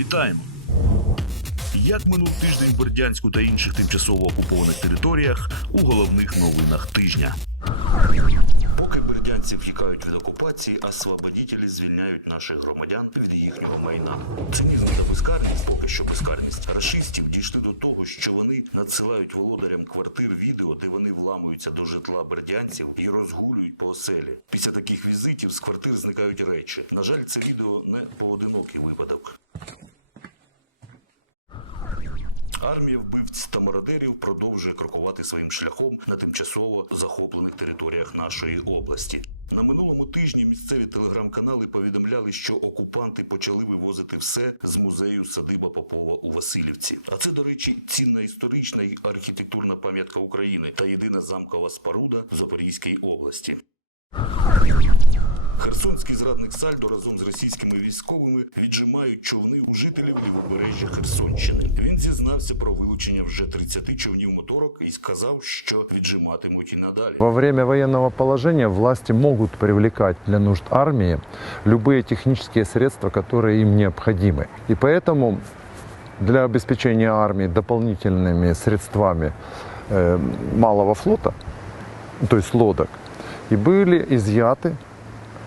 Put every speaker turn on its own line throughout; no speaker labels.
Вітаємо! Як минув тиждень в Бердянську та інших тимчасово окупованих територіях у головних новинах тижня.
Поки бердянці втікають від окупації, освободітелі звільняють наших громадян від їхнього майна. Цинізм та безкарність, поки що безкарність, рашистів дійшли до того, що вони надсилають володарям квартир відео, де вони вламуються до житла бердянців і розгулюють по оселі. Після таких візитів з квартир зникають речі. На жаль, це відео не поодинокий випадок. Армія вбивць та мародерів продовжує крокувати своїм шляхом на тимчасово захоплених територіях нашої області. На минулому тижні місцеві телеграм-канали повідомляли, що окупанти почали вивозити все з музею садиба Попова у Васильівці. А це, до речі, цінна історична і архітектурна пам'ятка України та єдина замкова споруда в Запорізькій області. Херсонський зрадник Сальдо разом з російськими військовими віджимають човни у жителів лівобережжя Херсонщини. Він зізнався про вилучення вже 30 човнів моторок і сказав, що віджиматимуть і надалі.
Во время военного положения власти могут привлекать для нужд армии любые технические средства, которые им необходимы. И поэтому для обеспечения армии дополнительными средствами э, малого флота, то есть лодок, и были изъяты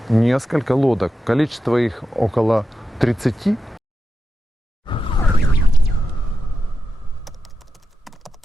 несколько лодок. Количество их около 30.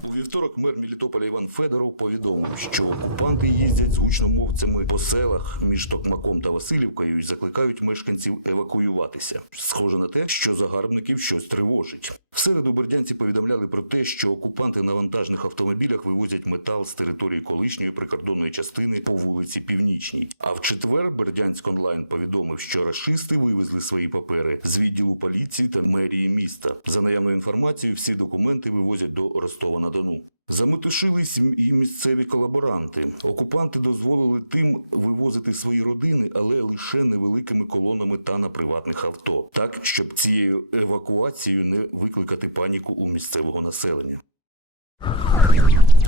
У вівторок мер Мелітополя Іван Федоров повідомив, що окупанти їздять з гучномовцями по селах між Токмаком та Васильівкою і закликають мешканців евакуюватися. Схоже на те, що загарбників щось тривожить. В середу бердянці повідомляли про те, що окупанти на вантажних автомобілях вивозять метал з території колишньої прикордонної частини по вулиці Північній. А в четвер Бердянськ онлайн повідомив, що рашисти вивезли свої папери з відділу поліції та мерії міста. За наявною інформацією, всі документи вивозять до Ростова на Дону. Заметушились і місцеві колаборанти. Окупанти дозволили тим вивозити свої родини, але лише невеликими колонами та на приватних авто, так щоб цією евакуацією не викликати паніку у місцевого населення.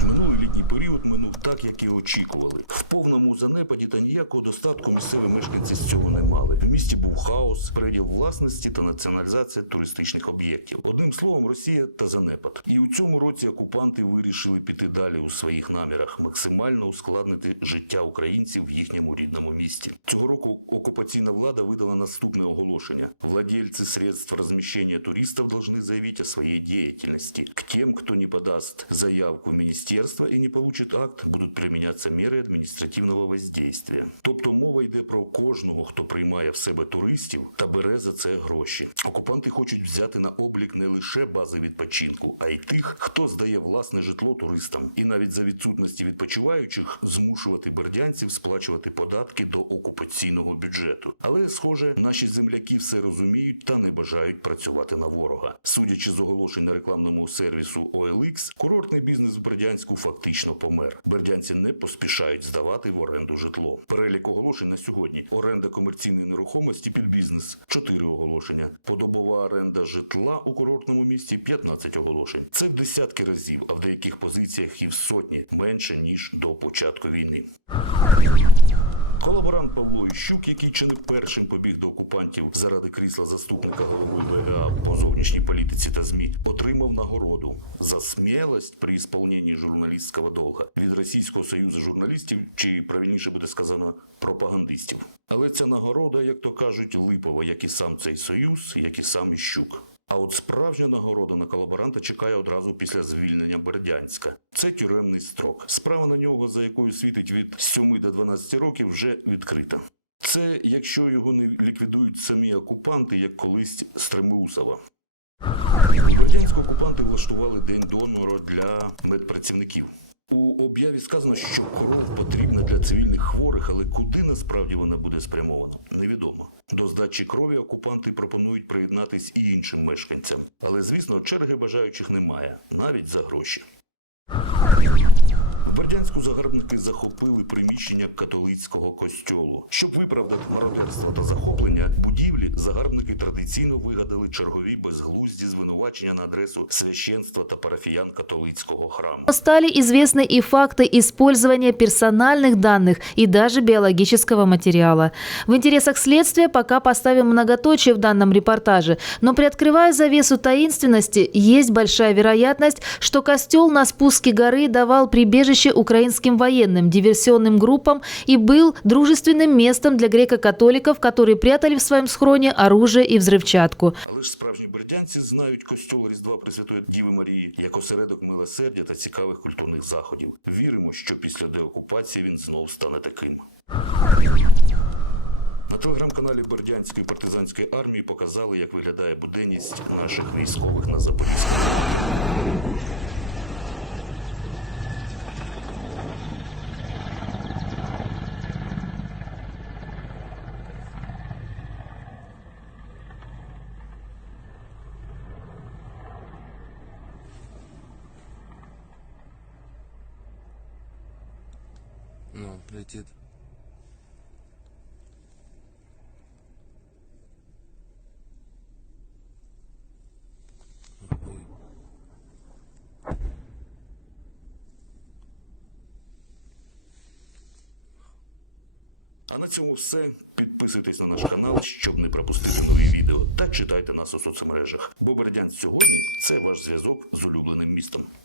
Минулий літній період минув так, як і очікували. В повному занепаді та ніякого достатку місцеві мешканці з цього не мали. В місті був хаос, переділ власності та націоналізація туристичних об'єктів. Одним словом, Росія та занепад. І у цьому році окупанти вирішили піти далі у своїх намірах, максимально ускладнити життя українців в їхньому рідному місті. Цього року окупаційна влада видала наступне оголошення: владельцы средств размещения туристов должны заявить о своей деятельности. К тем, кто не подаст заявку в министерство и не получит акт, будуть применяться міри адміністративного воздействия. Тобто мова йде про кожного, хто приймає в себе туристів та бере за це гроші. Окупанти хочуть взяти на облік не лише бази відпочинку, а й тих, хто здає власне житло туристам, і навіть за відсутності відпочиваючих змушувати бердянців сплачувати податки до окупаційного бюджету. Але, схоже, наші земляки все розуміють та не бажають працювати на ворога. Судячи з оголошень на рекламному сервісу OLX, курортний бізнес в Бердянську фактично помер. Бердянці не поспішають здавати в оренду житло. Перелік оголошень на сьогодні: оренда комерційної нерухомості під бізнес 4 оголошення. Подобова оренда житла у курортному місті 15 оголошень. Це в десятки разів, а в деяких позиціях і в сотні менше ніж до початку війни. Колаборант Павло Іщук, який чи не першим побіг до окупантів заради крісла заступника голови ВГА по зовнішній політиці та ЗМІ, отримав нагороду за смілость при ісполненні журналістського долга від Російського союзу журналістів, чи правильніше буде сказано пропагандистів. Але ця нагорода, як то кажуть, липова, як і сам цей союз, як і сам Іщук. А от справжня нагорода на колаборанта чекає одразу після звільнення Бердянська. Це тюремний строк. Справа на нього, за якою світить від 7 до 12 років, вже відкрита. Це якщо його не ліквідують самі окупанти, як колись Стремеусова. У Бердянську окупанти влаштували день донора для медпрацівників. Об'яві сказано, що кров потрібна для цивільних хворих, але куди насправді вона буде спрямована, невідомо. До здачі крові окупанти пропонують приєднатись і іншим мешканцям. Але, звісно, черги бажаючих немає, навіть за гроші. В Бердянську загарбники захопили приміщення католицького костьолу. Щоб виправдати мародерство та захоплення будівлі, загарбники традиційно вигадали чергові безглузді звинувачення на адресу священства та парафіян католицького храму.
Стали известны и факты использования персональных данных и даже биологического материала. В интересах следствия пока поставим многоточие в данном репортаже, но приоткрывая завесу таинственности, есть большая вероятность, что костел на спуске горы давал прибежище украинским военным, диверсионным группам и был дружественным местом для греко-католиков, которые прятали в своем схроне оружие и взрывчатку.
Але ж справжні бердянці знають костьол Різдва Пресвятої Діви Марії як осередок милосердя та цікавих культурних заходів. Віримо, що після деокупації він знов стане таким. На телеграм-каналі Бердянської партизанської армії показали, як виглядає буденність наших військових на Запорізькому напрямку.
Ну, летит.
А на цьому все. Підписуйтесь на наш канал, щоб не пропустити нові відео, та читайте нас у соцмережах. Бо Бердянськ сьогодні це ваш зв'язок з улюбленим містом.